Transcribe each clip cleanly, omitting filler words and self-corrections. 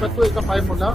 กระตุ้ยก็ไปหมดแล้ว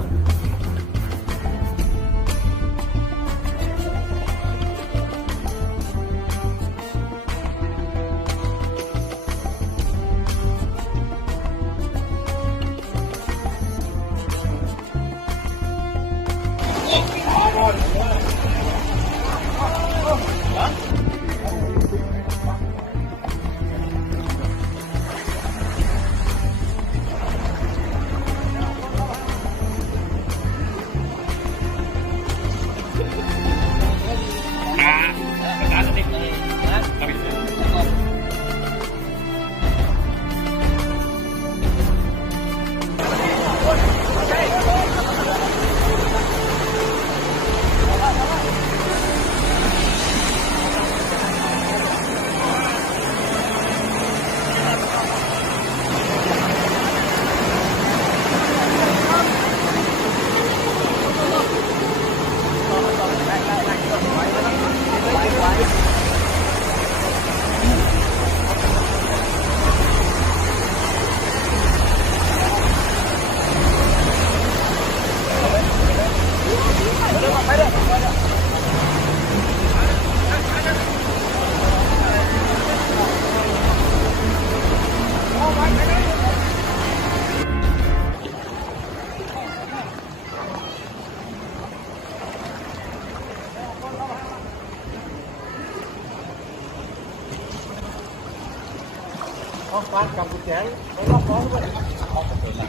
ฟ้ากับกุญแจไม่รอบร้อนด้วยเอาไปเลย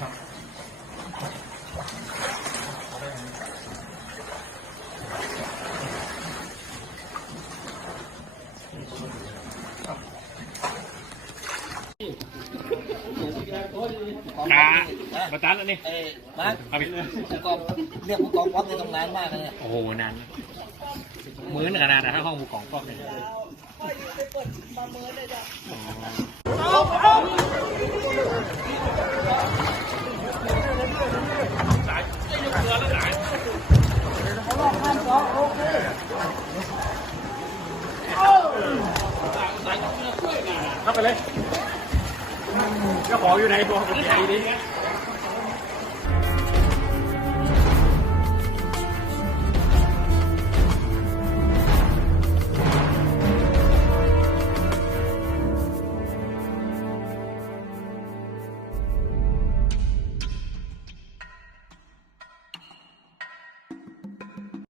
ครับมาตันอันนี้มาผู้กองเรียกผู้กองป๊อกในตำนานมากเลยเนี่ยโอ้โหนานมื้อขนาดถ้าห้องผู้กองป๊อกเนี่ยเข้าไปเลยเจ้าของอยู่ไหนบอกผมใหญ่ดิ